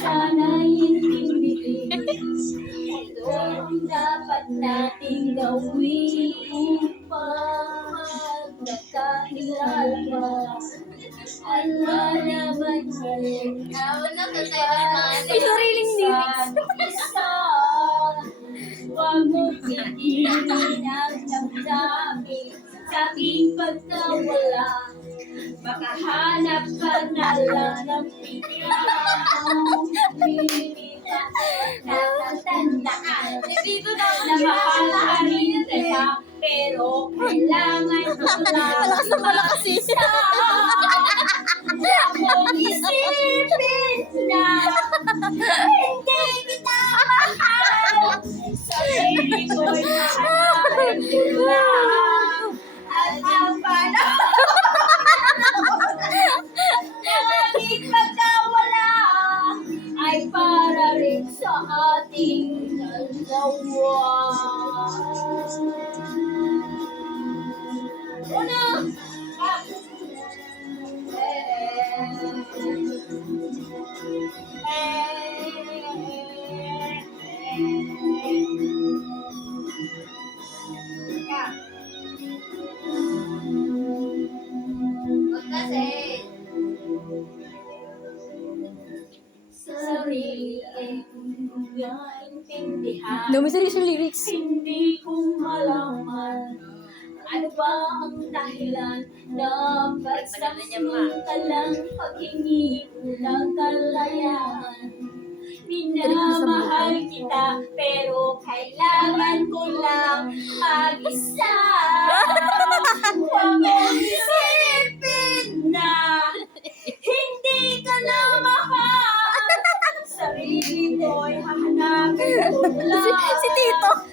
Sana'y intindihin. Ito ang dapat nating gawin upang magkakilala pa. Ano naman yun? May sariling lyrics. Isa, huwag mo titigilin ang damdamin sa aking pagkawala. Makahanap ka na lang ng pinigyan. Natatandaan na mahal ka rin kita, pero kailangan ko lang Malakas na malakas eh. Huwag mong isipin na hindi kita mahal. Sarili ko'y mahanapin ko lang. At ang panahon na aking pagkawala ay para rin sa ating dalawa. Una! Sarili ay naintindihan. No, may sariling lyrics. Hindi ko malaman ano ba ang dahilan na pagsamantalang paghingi ng kalayaan. Minamahal kita pero kailangan ko lang mag-isa. Huwag mong isipin na hindi ka na mahal. Sarili ko'y hahanapin ko lang. Si Tito.